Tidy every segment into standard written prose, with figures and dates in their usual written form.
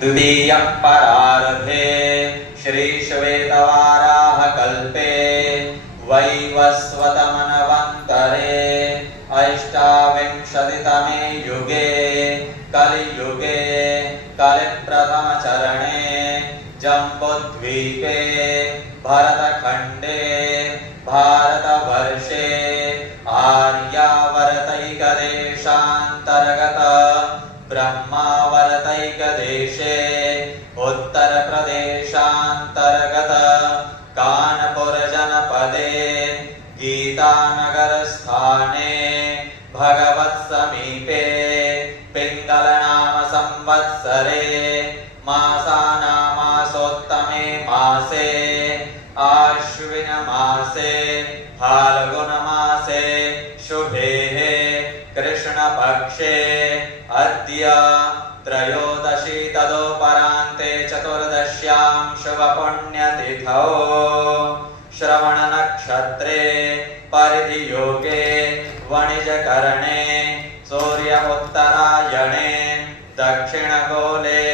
द्वितीयः परार्धे श्रीश्वेतवाराह कल्पे वैवस्वतमनवन्तरे अष्टाविंशतितमे युगे कलियुगे कलिप्रथमचरणे जम्बुद्वीपे भरतखण्डे भारतवर्षे आर्यावर्तैकदेशान्तर्गत ब्रह्मावर्तैकदेशे उत्तरप्रदेशान्तर्गत कानपुरजनपदे गीतानगरस्थाने भगवत्समीपे पिङ्गलनाम संवत्सरे मासानामासोत्तमे मासे आश्विनमासे फाल्गुनमासे शुभेः कृष्णपक्षे अद्य त्रयोदशी तदोपरान्ते चतुर्दश्यां शुभपुण्यतिथौ श्रवणनक्षत्रे परिधियोगे वणिजकरणे सूर्य उत्तरायणे दक्षिणगोले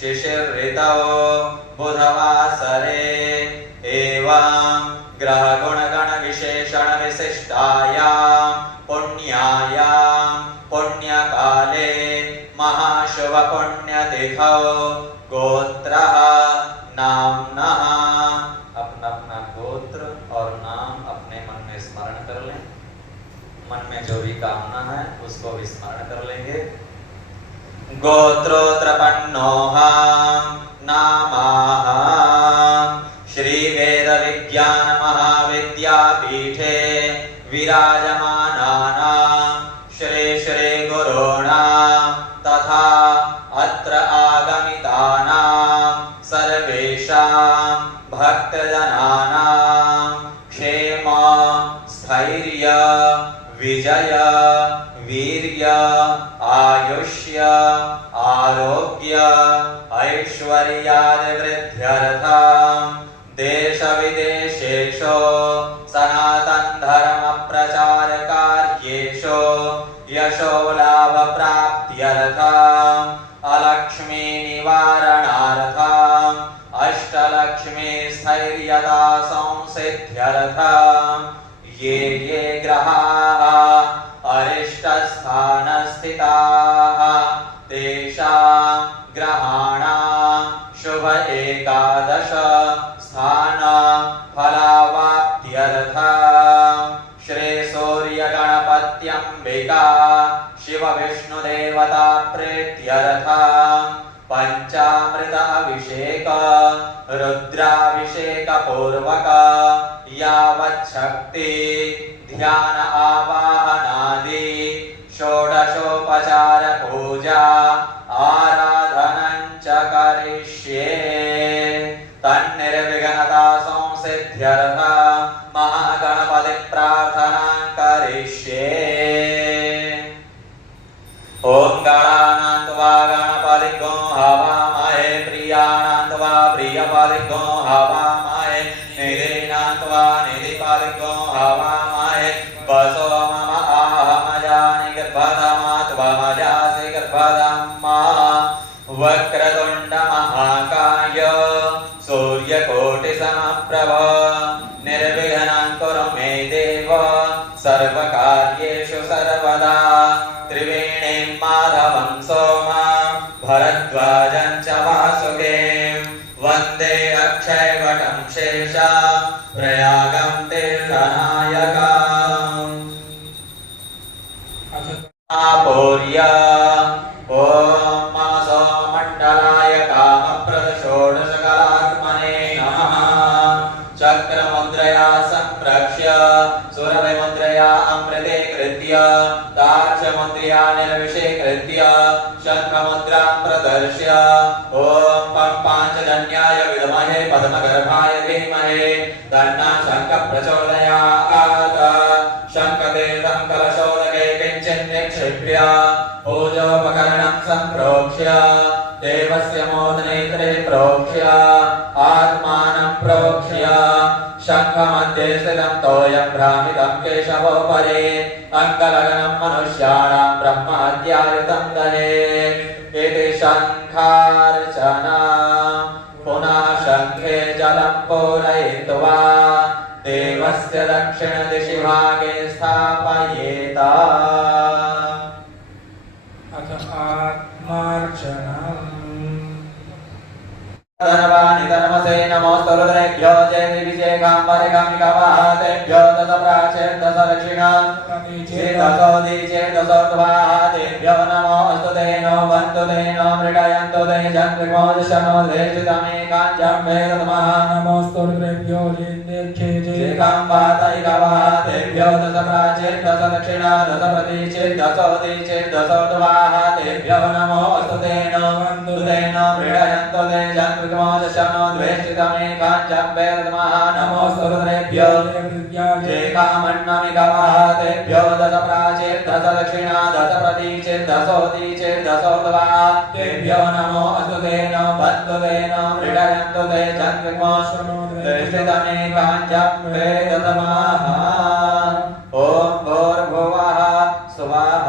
शिशिरऋतौ बुधवासरे एवं ग्रहगुणगणविशेषणविशिष्टायां पुण्यायां पुण्यकाले महाशुभपुण्यतिथौ गोत्रः नाम्नः अपना अपना गोत्र और नाम अपने मन में स्मरण कर लें। मन में जो भी कामना है उसको भी स्मरण कर लेंगे। गोत्रोत्रपन्नोऽहं नामाहं श्री वेद विज्ञान महाविद्यापीठे विराजमानानां श्री श्री गुरूणां तथा अत्र आगमितानां सर्वेषां भक्तजनानां क्षेम स्थैर्य विजय वीर्य आयुष्य आरोग्य ऐश्वर्यादिवृद्ध्यर्थं देश विदेशेषु सनातन धर्म प्रचार कार्येषु यशो लाभ प्राप्त्यर्थं अलक्ष्मी निवारणार्थं अष्टलक्ष्मी स्थैर्यता संसिद्ध्यर्थं ये ये ग्रहाः अरिष्टस्थानस्थिताः तेषां ग्रहाणां शुभ एकादश स्थान फलावाप्त्यर्थं श्री सूर्यगणपत्यम्बिका शिव विष्णुदेवता प्रीत्यर्थं पंचामृत अभिषेक रुद्राभिषेक पूर्वक यावच्छक्ति ध्यान आवाहनादि षोडशोपचार पूजा आराधनं च करिष्ये। तन्निर्विघ्नता संसिद्ध्यर्थं महागणपति प्रार्थनां करिष्ये। ओम गणानां त्वा गणपतिं हवामहे प्रियाणां त्वा प्रियपतिं हवामहे निधीनां त्वा निधिपतिं हवामहे वसो मम आहमजानि गर्भधामा त्वमजासि गर्भधामा वक्रतुण्ड महाकाय सूर्यकोटिसमप्रभ निर्विघ्नं कुरु मे देव सर्वकार्येषु सर्वदा। त्रिवेणीं माधवं सोमं भरद्वाजं च वासुदेवं वन्दे अक्षयवटं शेषं प्रयागं तीर्थनायकम्। आपूर्य ॐ मनसो मण्डलाय कामप्रद षोडशकलात्मने नमः। चक्रमुद्रया संप्रक्ष्य सुरभिमुद्रया अमृते कृत्य दार्ढ्यमुद्रया निर्विषीकृत्य शङ्खमुद्रां प्रदर्श्य ॐ पाञ्चजन्याय विद्महे पद्मगर्भाय धीमहि तन्नः शङ्खः प्रचोदयात्। शङ्खतीर्थं कलशोदके किञ्चित् निक्षिप्य पूजोपकरणं सम्प्रोक्ष्य देवस्य मोदनेत्रे प्रोक्ष्य आत्मानं प्रोक्ष्य शङ्खमध्ये स्थितं तोयं भ्रामितं केशवोपरि अङ्गलगनं मनुष्याणां ब्रह्माद्यायुतं दहे इति शङ्खार्चना। काम्बरिकामिकवः तेभ्यो दश प्राचेत् दश दक्षिणा दशोदीचेर्दशोर्ध्वाः तेभ्यो नमो अस्तु ते नो बन्तु ते नो मृडयन्तु ते जन्मो दशनो द्वेषितमेकाञ्चं वेदतमः नमोस्तुभ्यो काम्बातैकवः तेभ्यो दश प्राचेत् दश दक्षिणा दश प्रतीचेत् दशोदीचेत् दशोर्ध्वाः तेभ्यो नमो अस्तु ते नो बन्तु ते नो मृडयन्तु ते जन्मो दशनो द्वेषितमेकाञ्चं वेदतमः नमोस्तुभ्यो कामन्नमिकवः तेभ्यो दश प्राचेत् दश दक्षिणा दश प्रतीचेत् दशोदीचेत् दशोर्ध्वाः तेभ्यो नमो अस्तु ते नो बन्तु ते नो मृडयन्तु ते जन्मो द्वेषितमेकाञ्चं वेदतमः ॐ भूर्भुवः स्वः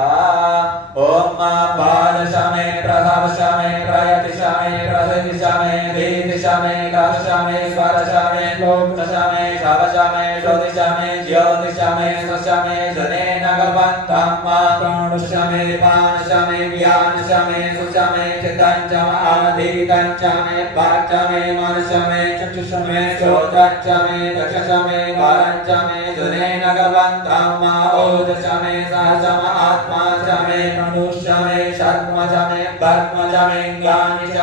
ॐ पादशमे प्रसवशमे प्रयतिशमे प्रसिद्धिशमे धीतिशमे कशमे स्वरशमे लोकशमे शवशमे ज्योतिशमे ज्योतिशमे स्वशमे जनेन गर्भन्तं प्राणशमे पानशमे व्यानशमे सुशमे चित्तञ्चम आनधीतञ्चमे वाक्चमे मनशमे चक्षुषमे श्रोत्रञ्चमे दक्षशमे वारञ्चमे जनेन गर्भन्तं ओजशमे सहशम आत्मा शमे मनुष्यमे शर्मशमे ब्रह्मशमे ज्ञानिशमे